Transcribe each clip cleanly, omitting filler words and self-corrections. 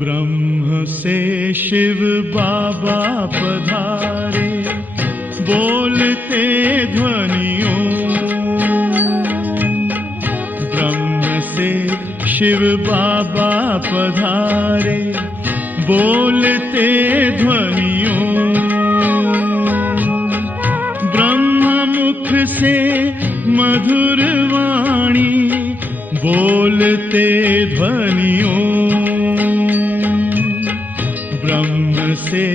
ब्रह्म से शिव बाबा पधारे, बोलते ध्वनियों। ब्रह्म से शिव बाबा पधारे, बोलते ध्वनियों। ब्रह्म मुख से मधुर वाणी, बोलते ध्वनियों। ब्रह्म से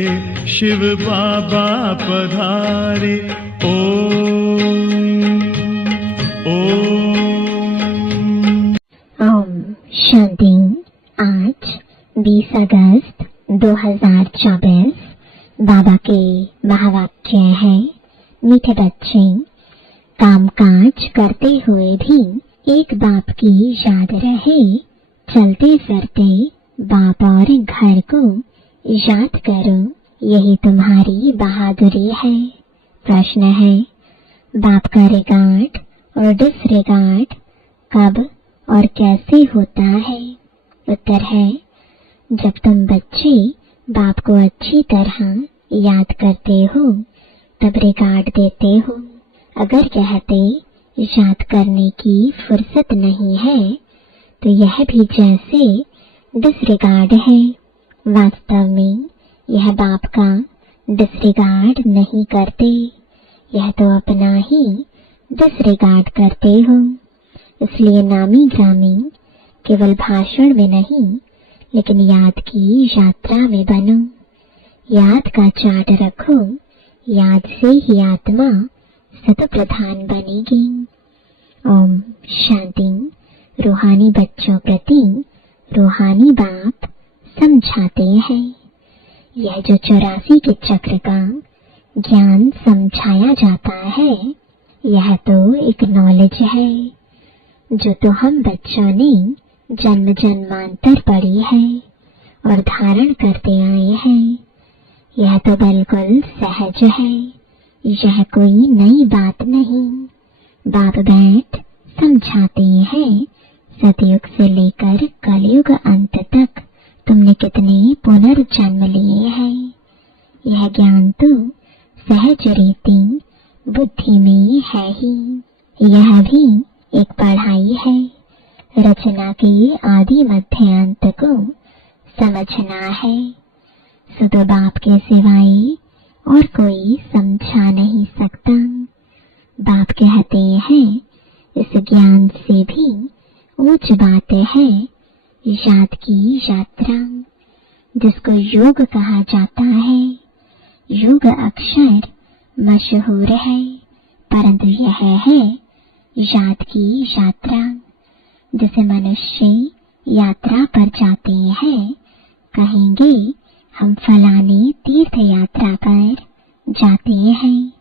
शिव बाबा पधारे, ओम शांति। आज 20 अगस्त 2024 बाबा के महावाक्य है, मीठे बच्चे, काम काज करते हुए भी एक बाप की याद रहे। चलते फिरते बाप और घर को याद करो, यही तुम्हारी बहादुरी है। प्रश्न है, बाप का रिगार्ड और डिसरिगार्ड कब और कैसे होता है? उत्तर है, जब तुम बच्चे बाप को अच्छी तरह याद करते हो तब रिगार्ड देते हो। अगर कहते याद करने की फुर्सत नहीं है तो यह भी जैसे डिसरिगार्ड है। वास्तव में यह बाप का डिसरिगार्ड नहीं करते, यह तो अपना ही डिसरिगार्ड करते हो। इसलिए नामी ग्रामी केवल भाषण में नहीं लेकिन याद की यात्रा में बनो। याद का चार्ट रखो, याद से ही आत्मा सत प्रधान बनेगी। ओम शांति। रूहानी बच्चों प्रति रूहानी बाप समझाते हैं। यह जो 84 के चक्र का ज्ञान समझाया जाता है, यह तो एक नॉलेज है जो तो हम बच्चों ने जन्म जन्मांतर पढ़ी है और धारण करते आए हैं। यह तो बिल्कुल सहज है, यह कोई नई बात नहीं। बाप बैठ समझाते हैं, सतयुग से लेकर कलयुग अंत तक तुमने कितने पुनर्जन्म लिए हैं। यह ज्ञान तो सहज रीति बुद्धि में है ही। यह भी एक पढ़ाई है, रचना के आदि मध्य अंत को समझना है। सुध बाप के सिवाय और कोई समझा नहीं सकता। बाप कहते हैं, इस ज्ञान से भी ऊंच बात है याद की यात्रा, जिसको योग कहा जाता है। योग अक्षर मशहूर है, परंतु यह है याद की यात्रा। जिसे मनुष्य यात्रा पर जाते हैं, कहेंगे हम फलाने तीर्थ यात्रा पर जाते हैं।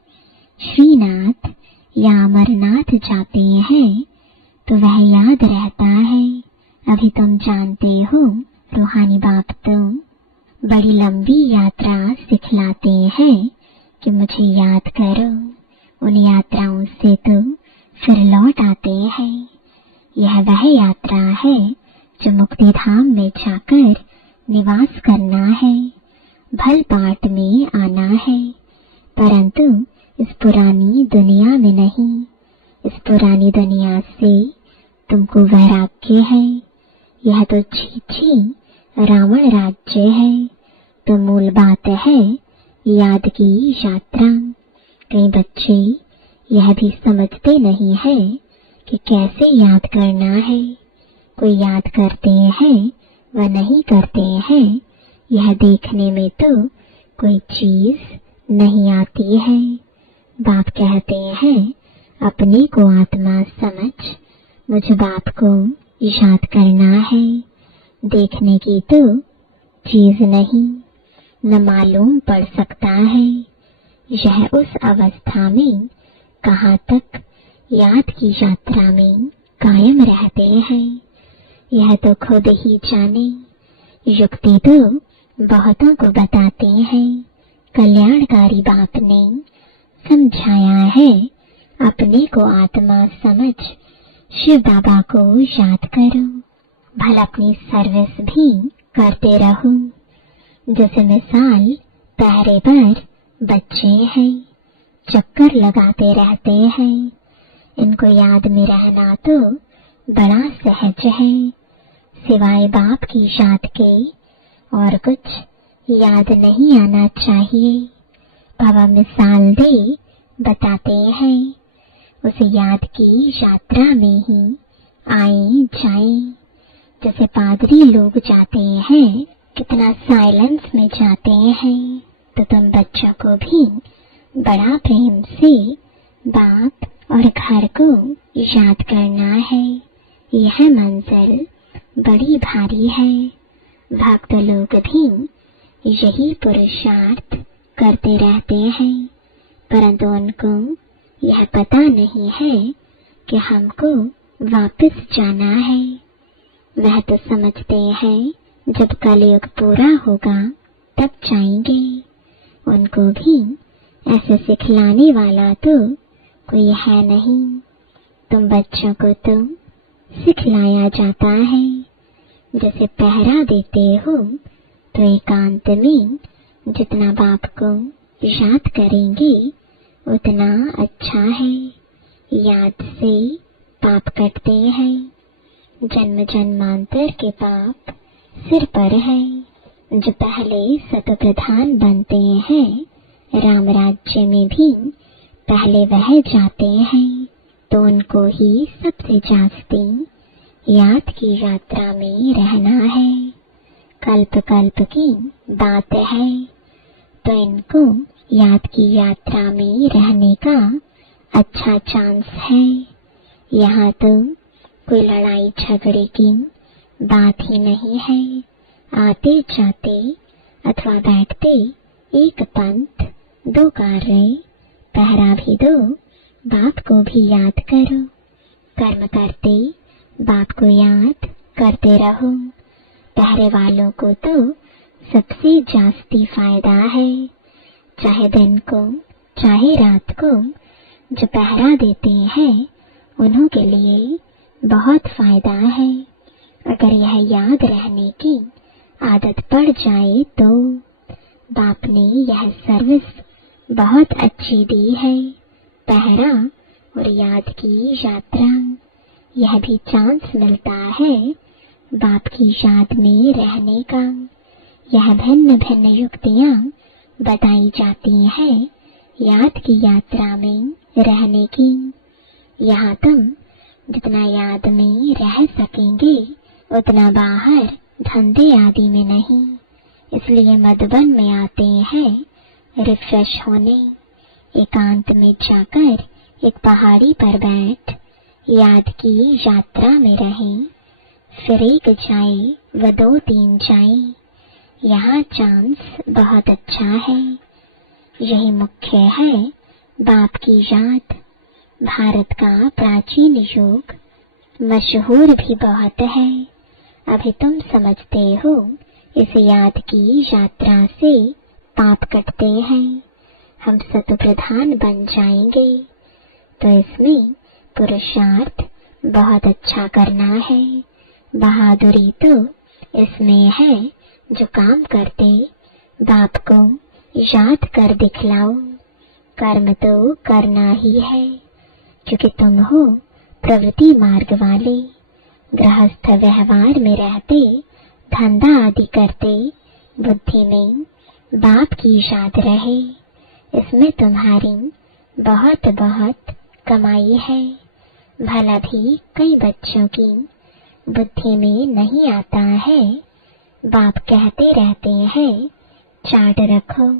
श्रीनाथ या अमरनाथ जाते हैं तो वह याद रहता है। अभी तुम जानते हो, रूहानी बाप तो बड़ी लंबी यात्रा सिखलाते हैं कि मुझे याद करो। उन यात्राओं से तो फिर लौट आते हैं। यह वह यात्रा है जो मुक्ति धाम में जाकर निवास करना है, भल पाट में आना है, परंतु इस पुरानी दुनिया में नहीं। इस पुरानी दुनिया से तुमको वैराग्य है। यह तो छी रावण राज्य है। तो मूल बात है याद की यात्रा। कई बच्चे यह भी समझते नहीं है कि कैसे याद करना है। कोई याद करते हैं व नहीं करते हैं, यह देखने में तो कोई चीज नहीं आती है। बाप कहते हैं, अपने को आत्मा समझ, मुझ बाप को याद करना है। देखने की तो चीज नहीं, न मालूम पड़ सकता है। यह उस अवस्था में कहाँ तक याद की यात्रा में कायम रहते हैं यह तो खुद ही जाने। युक्ति तो बहुतों को बताते हैं, कल्याणकारी बाप ने समझाया है। अपने को आत्मा समझ शिव बाबा को याद करो, भला अपनी सर्विस भी करते रहो। जैसे मिसाल पहरे पर बच्चे हैं, चक्कर लगाते रहते हैं। इनको याद में रहना तो बड़ा सहज है, सिवाय बाप की याद के और कुछ याद नहीं आना चाहिए। बाबा मिसाल दे बताते हैं, उस याद की यात्रा में ही आए जाए। जैसे पादरी लोग जाते हैं, कितना साइलेंस में जाते हैं, तो तुम बच्चों को भी बड़ा प्रेम से बाप और घर को याद करना है। यह मंजिल बड़ी भारी है। भक्त लोग भी यही पुरुषार्थ करते रहते हैं, परंतु उनको यह पता नहीं है कि हमको वापस जाना है। वह तो समझते हैं जब कलयुग पूरा होगा तब जाएंगे। उनको भी ऐसे सिखलाने वाला तो कोई है नहीं। तुम बच्चों को तो सिखलाया जाता है। जैसे पहरा देते हो तो एकांत में जितना बाप को याद करेंगे उतना अच्छा है। याद से पाप कटते हैं। जन्म जन्मांतर के पाप सिर पर है। जो पहले सतप्रधान बनते हैं राम राज्य में भी पहले वह जाते हैं, तो उनको ही सबसे जास्ती याद की यात्रा में रहना है। कल्प कल्प की बात है, तो इनको याद की यात्रा में रहने का अच्छा चांस है। यहाँ तो कोई लड़ाई झगड़े की बात ही नहीं है। आते जाते अथवा बैठते एक पंथ दो कार्य, पहरा भी दो, बाप को भी याद करो। कर्म करते बाप को याद करते रहो। पहरे वालों को तो सबसे जास्ती फायदा है। चाहे दिन को चाहे रात को जो पहरा देते हैं उन्हों के लिए बहुत फायदा है। अगर यह याद रहने की आदत पड़ जाए तो बाप ने यह सर्विस बहुत अच्छी दी है। पहरा और याद की यात्रा, यह भी चांस मिलता है बाप की याद में रहने का। यह भिन्न भिन्न युक्तियाँ बताई जाती हैं याद की यात्रा में रहने की। यहाँ तुम जितना याद में रह सकेंगे उतना बाहर धंधे आदि में नहीं। इसलिए मधुबन में आते हैं रिफ्रेश होने। एकांत में जाकर एक पहाड़ी पर बैठ याद की यात्रा में रहें। फिर एक जाए व दो तीन जाए। यहाँ चांस बहुत अच्छा है। यही मुख्य है बाप की याद। भारत का प्राचीन युग मशहूर भी बहुत है। अभी तुम समझते हो इस याद की यात्रा से पाप कटते हैं, हम सतप्रधान बन जाएंगे। तो इसमें पुरुषार्थ बहुत अच्छा करना है। बहादुरी तो इसमें है जो काम करते बाप को याद कर दिखलाओ। कर्म तो करना ही है, क्योंकि तुम हो प्रवृत्ति मार्ग वाले। गृहस्थ व्यवहार में रहते, धंधा आदि करते, बुद्धि में बाप की याद रहे। इसमें तुम्हारी बहुत बहुत कमाई है। भला भी कई बच्चों की बुद्धि में नहीं आता है। बाप कहते रहते हैं चार्ट रखो,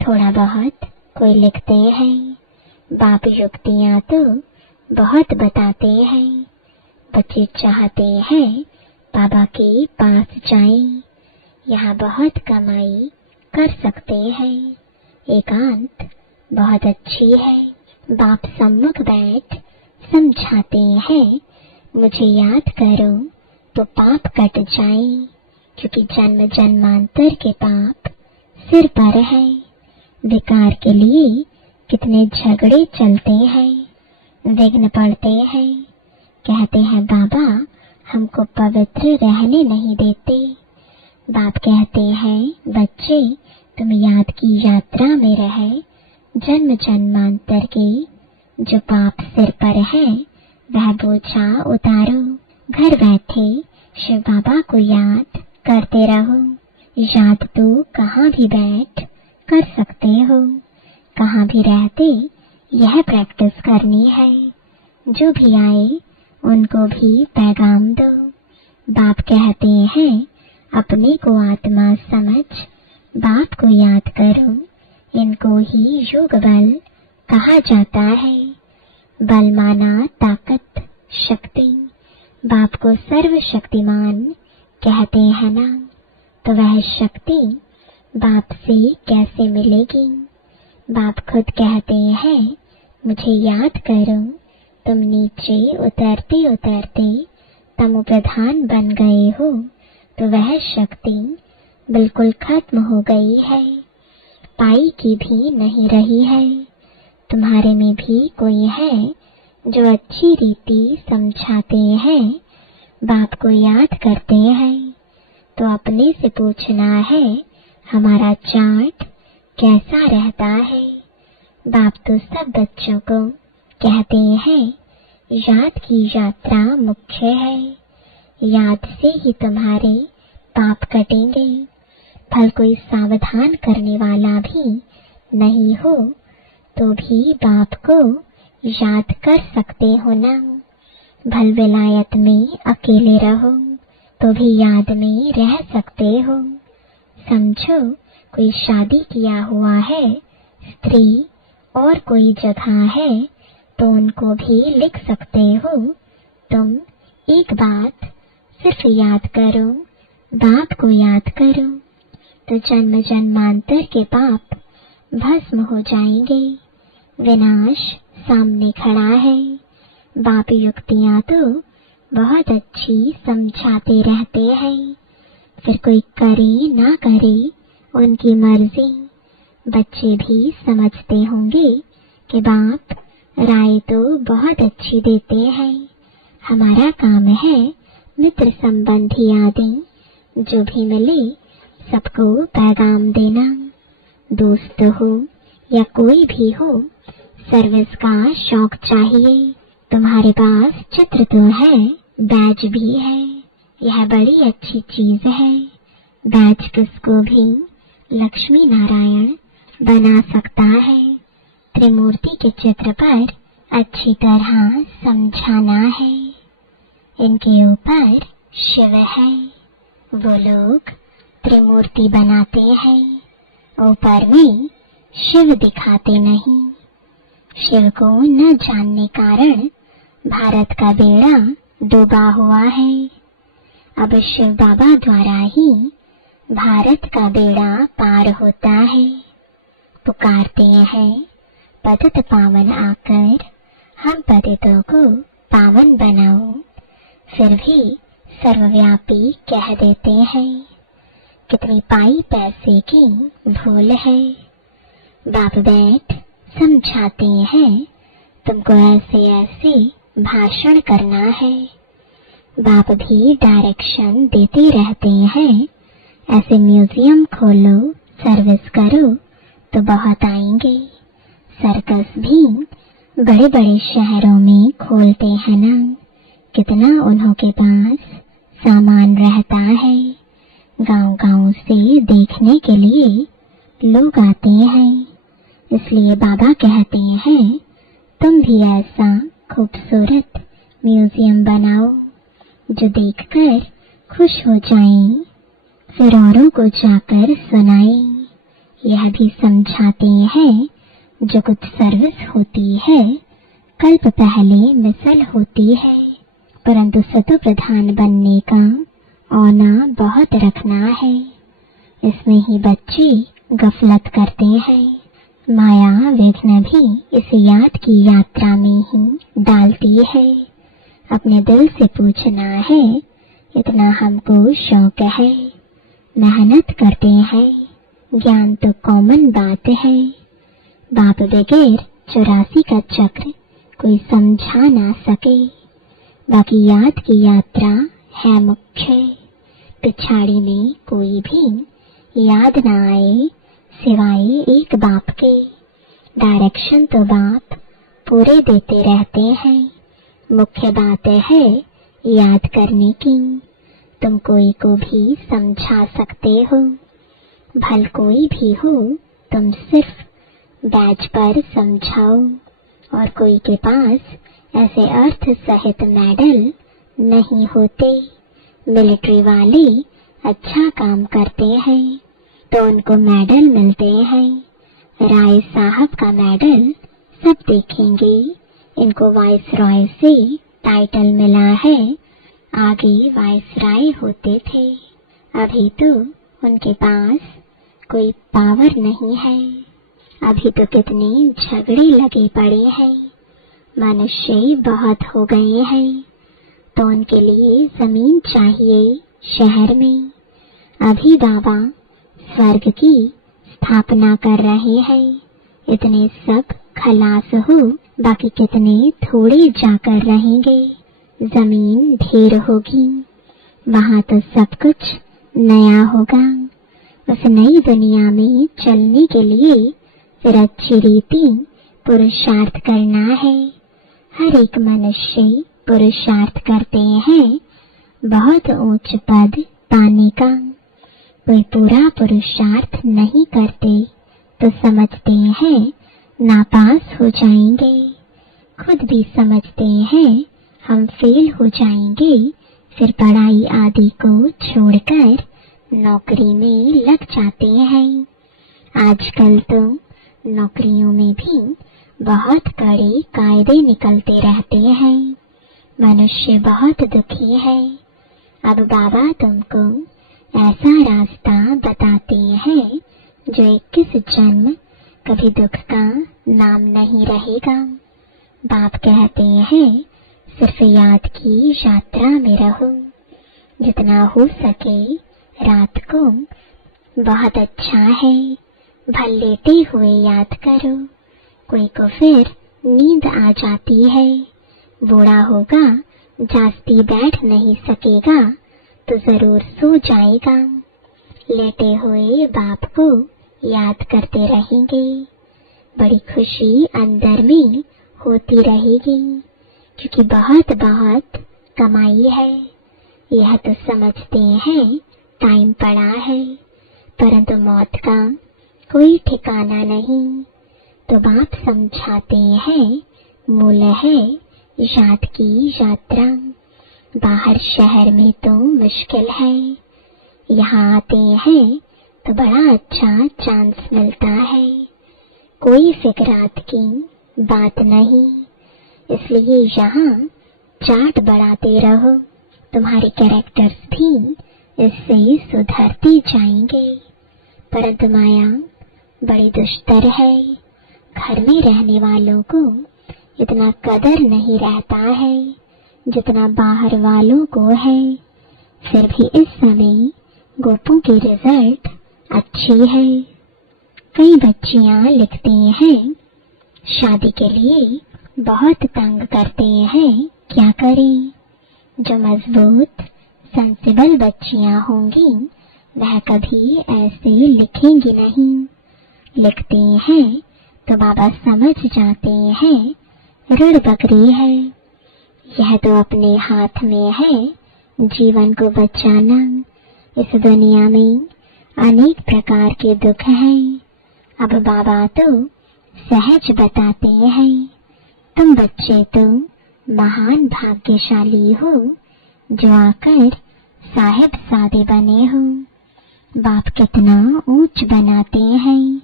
थोड़ा बहुत कोई लिखते हैं। बाप युक्तियाँ तो बहुत बताते हैं। बच्चे चाहते हैं बाबा के पास जाएं, यहाँ बहुत कमाई कर सकते हैं। एकांत बहुत अच्छी है। बाप सम्मुख बैठ समझाते हैं, मुझे याद करो तो पाप कट जाए, क्योंकि जन्म जन्मांतर के पाप सिर पर है। विकार के लिए कितने झगड़े चलते हैं, विघ्न पड़ते हैं। कहते हैं बाबा हमको पवित्र रहने नहीं देते। बाप कहते हैं बच्चे तुम याद की यात्रा में रहे, जन्म जन्मांतर के जो पाप सिर पर है वह बोझा उतारो। घर बैठे शिव बाबा को याद करते रहो। याद तो कहाँ भी बैठ कर सकते हो, कहाँ भी रहते यह प्रैक्टिस करनी है। जो भी आए उनको भी पैगाम दो। बाप कहते हैं अपने को आत्मा समझ बाप को याद करो। इनको ही योग बल कहा जाता है। बल माना ताकत, शक्ति। बाप को सर्वशक्तिमान कहते हैं ना, तो वह शक्ति बाप से कैसे मिलेगी? बाप खुद कहते हैं मुझे याद करो। तुम नीचे उतरते उतरते तमो प्रधान बन गए हो, तो वह शक्ति बिल्कुल खत्म हो गई है, पाई की भी नहीं रही है। तुम्हारे में भी कोई है जो अच्छी रीति समझाते हैं, बाप को याद करते हैं, तो अपने से पूछना है हमारा चार्ट कैसा रहता है। बाप तो सब बच्चों को कहते हैं याद की यात्रा मुख्य है। याद से ही तुम्हारे पाप कटेंगे। फल कोई सावधान करने वाला भी नहीं हो तो भी बाप को याद कर सकते हो ना। भल विलायत में अकेले रहो तो भी याद में रह सकते हो। समझो कोई शादी किया हुआ है स्त्री और कोई जगह है तो उनको भी लिख सकते हो। तुम एक बात सिर्फ याद करो, बाप को याद करो, तो जन्म जन्मांतर के पाप भस्म हो जाएंगे। विनाश सामने खड़ा है। बाप युक्तियां तो बहुत अच्छी समझाते रहते हैं, फिर कोई करे ना करे उनकी मर्जी। बच्चे भी समझते होंगे कि बाप राय तो बहुत अच्छी देते हैं। हमारा काम है मित्र संबंधी आदि जो भी मिले सबको पैगाम देना। दोस्त हो या कोई भी हो, सर्विस का शौक चाहिए। तुम्हारे पास चित्र तो है, बैज भी है, यह बड़ी अच्छी चीज है। बैज किसको भी लक्ष्मी नारायण बना सकता है। त्रिमूर्ति के चित्र पर अच्छी तरह समझाना है। इनके ऊपर शिव है, वो लोग त्रिमूर्ति बनाते हैं, ऊपर में शिव दिखाते नहीं। शिव को न जानने कारण भारत का बेड़ा डूबा हुआ है। अब शिव बाबा द्वारा ही भारत का बेड़ा पार होता है। पुकारते हैं पतित पावन आकर हम पतितों को पावन बनाओ, फिर भी सर्वव्यापी कह देते हैं। कितनी पाई पैसे की भूल है। बाप बैठ समझाते हैं तुमको ऐसे ऐसे भाषण करना है। बाप भी डायरेक्शन देते रहते हैं, ऐसे म्यूजियम खोलो, सर्विस करो तो बहुत आएंगे। सर्कस भी बड़े बड़े शहरों में खोलते हैं ना, कितना उन्हों के पास सामान रहता है। गांव-गांव से देखने के लिए लोग आते हैं, इसलिए बाबा कहते हैं तुम भी ऐसा खूबसूरत म्यूजियम बनाओ जो देखकर खुश हो जाएं, फिर औरों को जाकर सुनाएं। यह भी समझाते हैं जो कुछ सर्विस होती है कल्प पहले मिसल होती है, परंतु सतो प्रधान बनने का औना बहुत रखना है। इसमें ही बच्चे गफलत करते हैं। माया विघ्न भी इस याद की यात्रा में ही डालती है। अपने दिल से पूछना है, इतना हमको शौक है, मेहनत करते हैं, ज्ञान तो कॉमन बात है। बाप बगैर 84 का चक्र कोई समझा ना सके, बाकी याद की यात्रा है मुख्य। पिछाड़ी में कोई भी याद ना आए सिवाय एक बाप के। डायरेक्शन तो बाप पूरे देते रहते हैं, मुख्य बात है याद करने की। तुम कोई को भी समझा सकते हो, भल कोई भी हो, तुम सिर्फ बैच पर समझाओ। और कोई के पास ऐसे अर्थ सहित मेडल नहीं होते। मिलिट्री वाले अच्छा काम करते हैं तो उनको मेडल मिलते हैं। राय साहब का मेडल सब देखेंगे, इनको वाइस रॉय से टाइटल मिला है, आगे वाइस राय होते थे। अभी तो उनके पास कोई पावर नहीं है। अभी तो कितने झगड़े लगे पड़े हैं, मनुष्य बहुत हो गए हैं, तो उनके लिए जमीन चाहिए शहर में। अभी बाबा स्वर्ग की स्थापना कर रहे हैं, इतने सब खलास हो, बाकी कितने थोड़े जाकर रहेंगे। जमीन ढेर होगी, वहां तो सब कुछ नया होगा। उस नई दुनिया में चलने के लिए फिर अच्छी रीति पुरुषार्थ करना है। हर एक मनुष्य पुरुषार्थ करते हैं बहुत ऊंच पद पाने का। कोई पूरा पुरुषार्थ नहीं करते तो समझते हैं नापास हो जाएंगे, खुद भी समझते हैं हम फेल हो जाएंगे, फिर पढ़ाई आदि को छोड़कर नौकरी में लग जाते हैं। आजकल तो नौकरियों में भी बहुत कड़े कायदे निकलते रहते हैं, मनुष्य बहुत दुखी है। अब बाबा तुमको ऐसा रास्ता बताते हैं जो 21 जन्म कभी दुख का नाम नहीं रहेगा। बाप कहते हैं सिर्फ याद की यात्रा में रहो, जितना हो सके रात को बहुत अच्छा है, भल लेटे हुए याद करो। कोई को फिर नींद आ जाती है, बूढ़ा होगा, जास्ती बैठ नहीं सकेगा तो जरूर सो जाएगा। लेटे हुए बाप को याद करते रहेंगे, बड़ी खुशी अंदर में होती रहेगी, क्योंकि बहुत बहुत कमाई है। यह तो समझते हैं टाइम पड़ा है, परंतु मौत का कोई ठिकाना नहीं। तो बाप समझाते हैं मूल है याद की यात्रा। बाहर शहर में तो मुश्किल है, यहाँ आते हैं तो बड़ा अच्छा चांस मिलता है। कोई फिक्रात की बात नहीं, इसलिए यहाँ चार्ट बढ़ाते रहो, तुम्हारे कैरेक्टर्स भी इससे सुधरते जाएंगे। परंतु माया बड़ी दुष्टर है, घर में रहने वालों को इतना कदर नहीं रहता है जितना बाहर वालों को है। फिर भी इस समय गोपों की रिजल्ट अच्छी है। कई बच्चियां लिखती हैं शादी के लिए बहुत तंग करते हैं, क्या करें। जो मजबूत सेंसिबल बच्चियां होंगी वह कभी ऐसे लिखेंगी नहीं। लिखते हैं तो बाबा समझ जाते हैं ऋण बकरी है। यह तो अपने हाथ में है जीवन को बचाना। इस दुनिया में अनेक प्रकार के दुख हैं। अब बाबा तो सहज बताते हैं, तुम बच्चे तो महान भाग्यशाली हो जो आकर साहिब सादे बने हो। बाप कितना ऊंच बनाते हैं,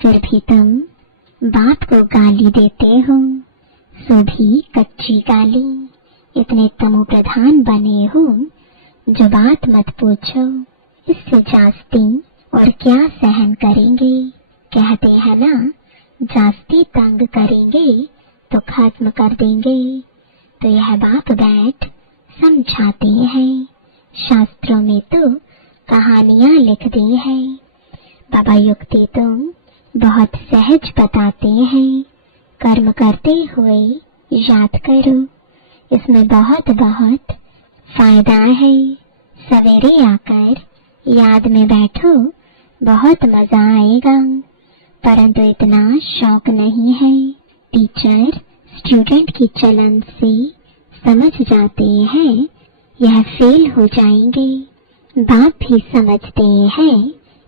फिर भी तुम बाप को गाली देते हो, सो भी कच्ची गाली। इतने तमो प्रधान बने हो जो बात मत पूछो, इससे जास्ती और क्या सहन करेंगे। कहते हैं ना जास्ती तंग करेंगे तो खत्म कर देंगे। तो यह बाप बैठ समझाते हैं, शास्त्रों में तो कहानियां लिख दी हैं। बाबा युक्ति तो बहुत सहज बताते हैं, कर्म करते हुए याद करो, इसमें बहुत बहुत फायदा है। सवेरे आकर याद में बैठो, बहुत मजा आएगा, परंतु इतना शौक नहीं है। टीचर स्टूडेंट की चलन से समझ जाते हैं यह फेल हो जाएंगे, बाप भी समझते हैं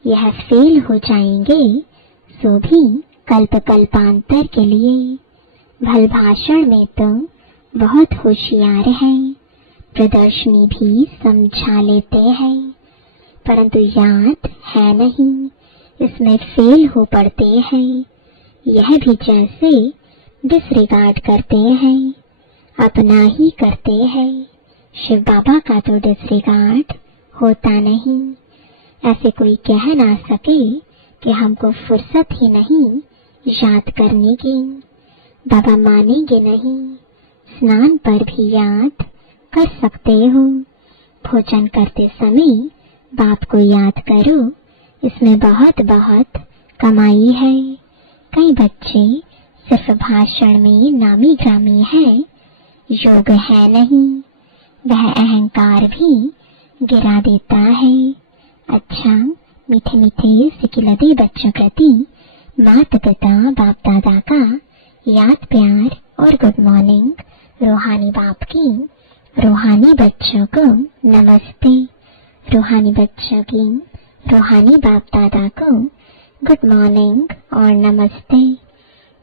यह फेल हो जाएंगे, सो भी कल्प कल्पांतर के लिए। भल भाषण में तो बहुत होशियार हैं, प्रदर्शनी भी समझा लेते हैं, परंतु याद है नहीं, इसमें फेल हो पड़ते हैं। यह भी जैसे डिसरिगार्ड करते हैं, अपना ही करते हैं। शिव बाबा का तो डिसरिगार्ड होता नहीं। ऐसे कोई कह ना सके कि हमको फुर्सत ही नहीं याद करने की। बाबा मानेंगे नहीं, स्नान पर भी याद कर सकते हो। भोजन करते समय बाप को याद करो, इसमें बहुत बहुत कमाई है। कई बच्चे सिर्फ भाषण में नामी ग्रामी हैं, योग है नहीं, वह अहंकार भी गिरा देता है। अच्छा, मीठे मीठे सिकिलते बच्चों प्रति माता पिता बाप दादा का याद प्यार और गुड मॉर्निंग। रूहानी बाप की रूहानी बच्चों को नमस्ते, रूहानी बच्चों की रूहानी बाप दादा को गुड मॉर्निंग और नमस्ते।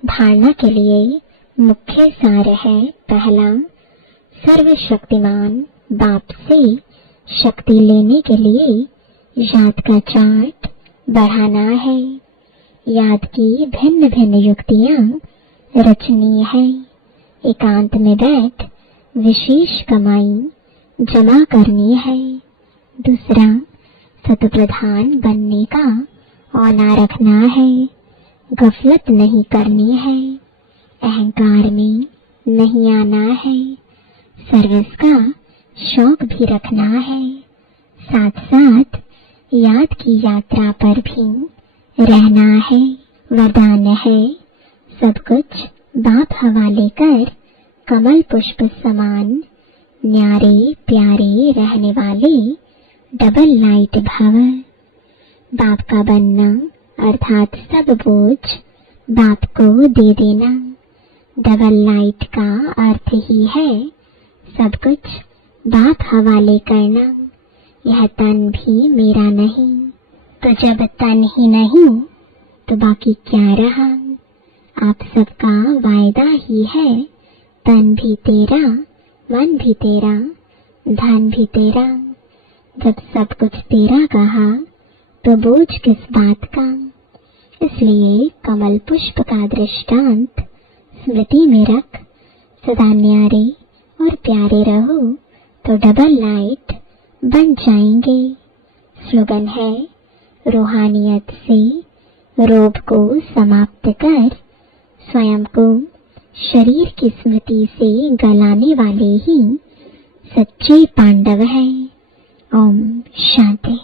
धारणा के लिए मुख्य सार है, पहला, सर्वशक्तिमान बाप से शक्ति लेने के लिए याद का चार्ट बढ़ाना है। याद की भिन्न भिन्न युक्तियां रचनी है। एकांत में बैठ विशेष कमाई जमा करनी है। दूसरा, सतप्रधान बनने का औना रखना है, गफलत नहीं करनी है, अहंकार में नहीं आना है, सर्विस का शौक भी रखना है। साथ साथ याद की यात्रा पर भी रहना है। वरदान है, सब कुछ बाप हवाले कर कमल पुष्प समान न्यारे प्यारे रहने वाले डबल लाइट भव। बाप का बनना अर्थात सब बोझ बाप को दे देना। डबल लाइट का अर्थ ही है सब कुछ बाप हवाले करना। यह तन भी मेरा नहीं, तो जब तन ही नहीं तो बाकी क्या रहा। आप सबका वायदा ही है, तन भी तेरा, मन भी तेरा, धन भी तेरा। जब सब कुछ तेरा कहा तो बोझ किस बात का। इसलिए कमल पुष्प का दृष्टांत स्मृति में रख, सदा न्यारे और प्यारे रहो तो डबल लाइट बन जाएंगे। स्लोगन है, रूहानियत से रोग को समाप्त कर स्वयं को शरीर की स्मृति से गलाने वाले ही सच्चे पांडव हैं। ओम शांति।